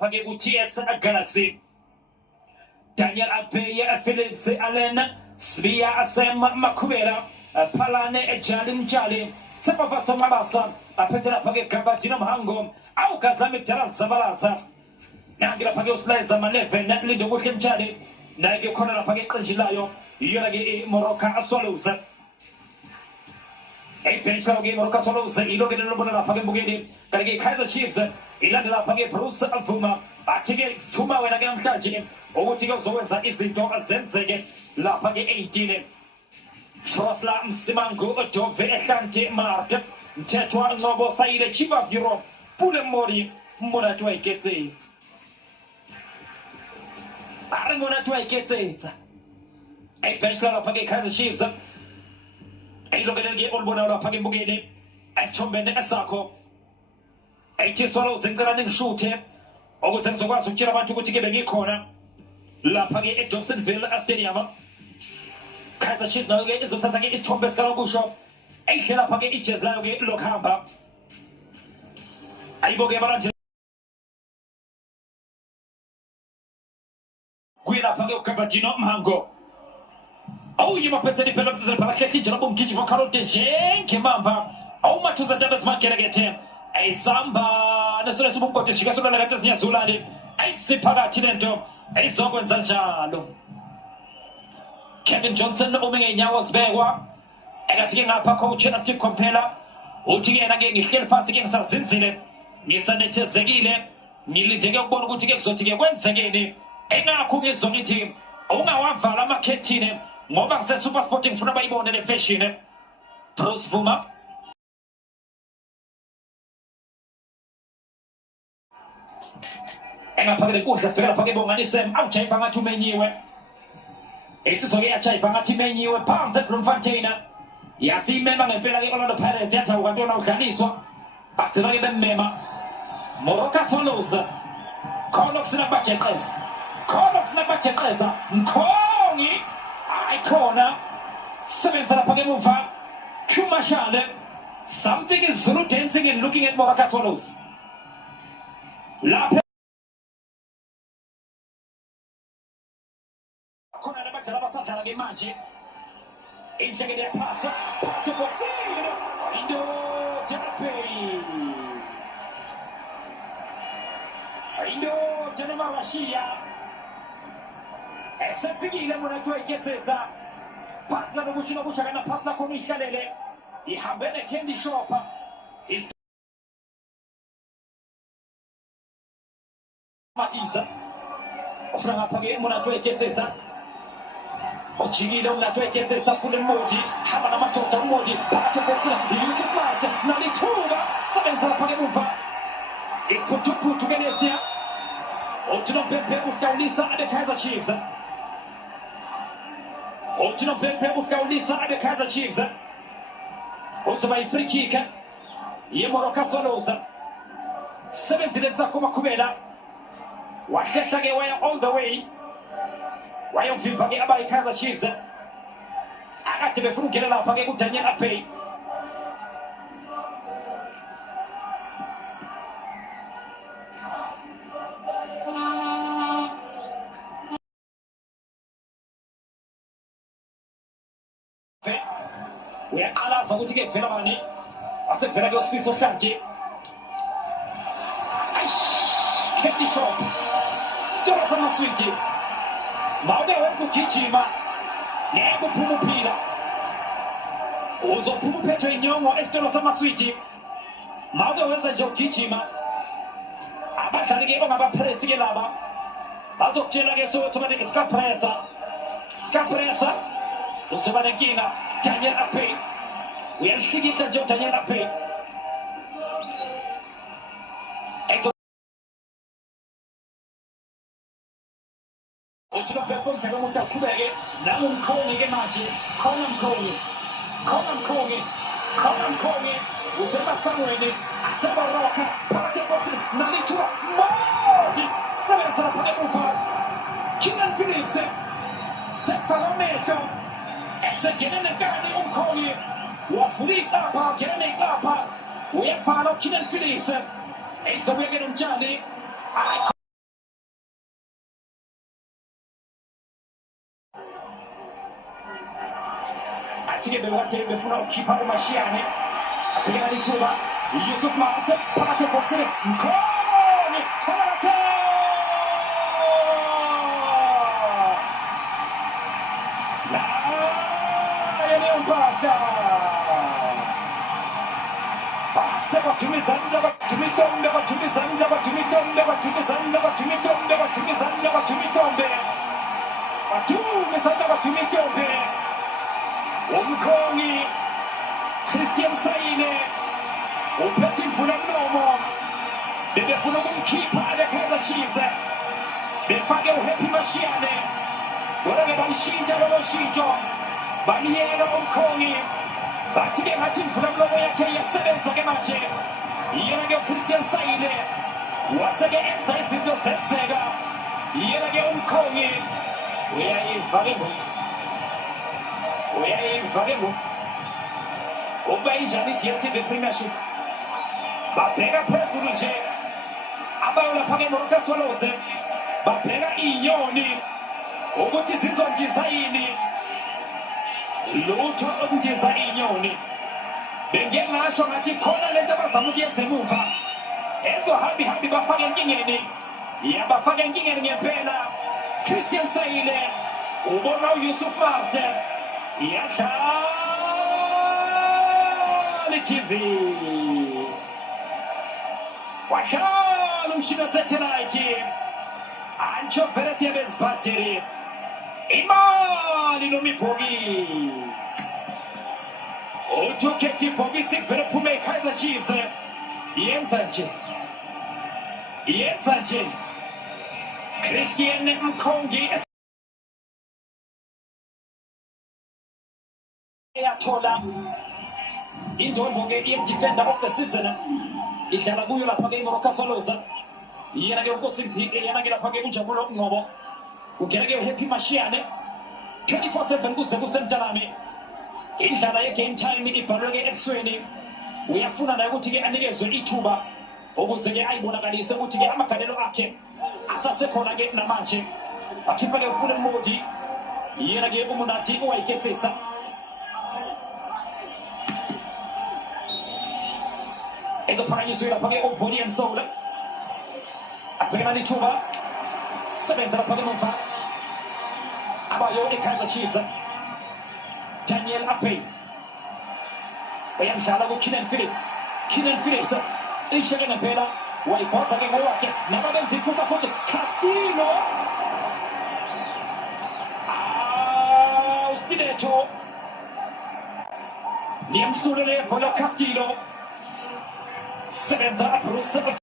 Pagi UTS Galaxy. Daniel Apeya Phillips Allen Svia Asem Makubera Palane Jalim Tapavato Mabasa Apetera Pagi Kabazino Hango Aukas Lamitera Zabalasa Nangira Pagos Liza Maleven Lido William Jali Nagio Corner Pagi Kanjilayo Yuragi Moroka Asoluza a pension game Moroka Soluza Ilogan Lobona Pagi Bugini Kaizer Chiefs Ilandra Pagi Bruce Alfuma Atigix Tuma when again Kajin Otigo Zoenza is in Dora Zenzege La Pagi 18 Froslam Simango Jove Ekante Marte Tetua Nobo Saide Chief of Europe Pulemori Monatway gets it. Monatway gets it. A pension of Pagi Kaizer Chiefs. A look at the Olbona Pagi Bugini as Chomben Asako. A Tisolo Zingraning shooting. Over Zenzoa Suchiraban to give a corner. La Pagi at Johnsonville Stadium. Kaizer Chiefs now is Sasaki is Chombes Karabusho. A Kila Pagi itches Lagi Lokamba. I go Gabaran Guila Pagi Cabagino Mango. Oh, you must say the Pelops and Paraketi Jabum Kitchen for Carol Jen Kimamba. How much was the Devils market get him? A Samba, the Sulasumbo to Chicago Letters near Zulani. I see Pagatinento. A Zogan Zanjalo. Kevin Johnson, Omega was Bewa. And I think our coach and Steve Compella. Uti and again, still parts against us in Zile. Nisanete Zegile. Nili Dego Borgo to get so to get once again. Enga Kugi Zoniti. Onga Valama Ketine. Mobang says Super Sporting from the Bible and the fashion. Pros Puma. And I put the good spell of Pagabo and the same outside Fanga to menu. It's a Chai Fanga to menu, pounds at Fontaina. Yasi Memang and Pelagi on the Paris, yet I want to know Caniso. Back to the Mema. Moroka Solos. Cornox in a budget place. Cornox in a budget place. Kongi. I corner. 7th Pagamufa. Kumashale. Something is Zulu dancing and looking at Moroka Solos. La con la battuta passata la Gemaggi entra che passa parte boxino Indo Genova Lascia e se finire una tua chiezza passa da vicino busca che passa con il Shalele e ha bene Candy Shop Matisa offre una pagare una tua chiezza Ochigida una tua chiezza con il Moji Hamana Matota Moji parte boxina Yusuf Mart Nalitura senza la pagare is put to Venezia Ottino Pepe Uffaulisa and the Kaizer Chiefs Ottino Pepe Uffaulisa and the Kaizer Chiefs also by free kick Moroka Solosa 7 Zilenza Kuma Kubeda Washashage way all the way Why don't you forget about Kaizer Chiefs? I got to be through get out forget Daniel Ape. We are all so to get Felamani. I said Ferragos Fiso Shanti. Candy shop. Still some sweetie. Maude wezo kichima. Nego pumupila. Ozo pumupeto inyongo estero sama sweetie. Maude wezo jo kichima. Abashanige ongaba presi gelaba. Bazo kchela geso automatic skapresa. Skapresa. Usubane kina. Daniel Ape. We are shigisha jo Daniel Ape. Ochino Pepon Kagamucha Kubege, Namun Kongi Gemachi, Konam Kongi, Usema Samueli, Asaba Roka, Parate Boxing, Nalitura, Modi, 7 Pagamufa, Kingan Phillips, Separamation, Essa Genene Gani Kongi, Wafurita Pa, Genene Gapa, we are part of Kingan Phillips, Essa Regan Johnny. Tembe wakati befuna ukipa umashiyane asibekela lithuba Yusuf Marte phakathi eboxini Mkhoni phakathi la yeleyompahla base bathumizana bathumihlombe bathumihlombe bathumihlombe bathumihlombe bathumihlombe bathumihlombe umkhongi Christian Sayine uphethe imvula mlomo bebefuna ukumkhipha Kaizer Chiefs befake uHappy Mashiyane kodwa balishintsha lolo shintsho bamiyela umkhongi bathi-ke ngathi imvula mlomo yakhe iyasebenza-ke manje yena-ke uChristian Sayine wase-ke enza izinto zenzeka yena-ke umkhongi uyayiva-ke ngoku uyayiva-ke ngoku ukuba injani i-DStv Premiership babheka phezulu nje abayo lapha-ke Moroka Swallows babheka iy'nyoni ukuthi zizondiza yini lutho okundiza iy'nyoni bengeke ngasho ngathi khona lento abazama ukuyenza emuva ezohambi bafake enkingeni yabafake enkingeni ngempela Christian Sayine ubona uYusuf Marte yadlala i-TV wadlala umshini we-satellite antsho vele siyabe zibhadele imali noma ibhokisi uthi ukhetha ibhokisi kuvele kuphume i-Kaizer Chiefs yenza nje Christian Mkhongi eyathola indondo-ke ye-defender of the season idlala kuyo lapha-ke iMoroka Swallows yena-ke uNkosi Mphiwe yena-ke lapha-ke uNjabulo Ngcobo ungena-ke uHappy Mashiyane 24/7 kuze kusemntanami indlala ye-game time ibhalwe-ke ebusweni uyafuna naye ukuthi-ke anikezwe ithuba ukuze-ke ayibonakalise ukuthi-ke amagalelo akhe asasekhona-ke namanje akhipha-ke uPule Modi yena-ke umunati owayiketsetsa ezophakanyiswe lapha-ke uBody and Soul asibhekana lithuba sebenza lapha-ke mumva abayo eKaizer Chiefs Daniel Apey uyadlala kuKeenan Phillips cishe-ke ngempela wayibhoza-ke ngowakhe nababenza iphutha futhi Castillo uStiletho ngiyemhlulele ibhola Castillo sebenza Bruce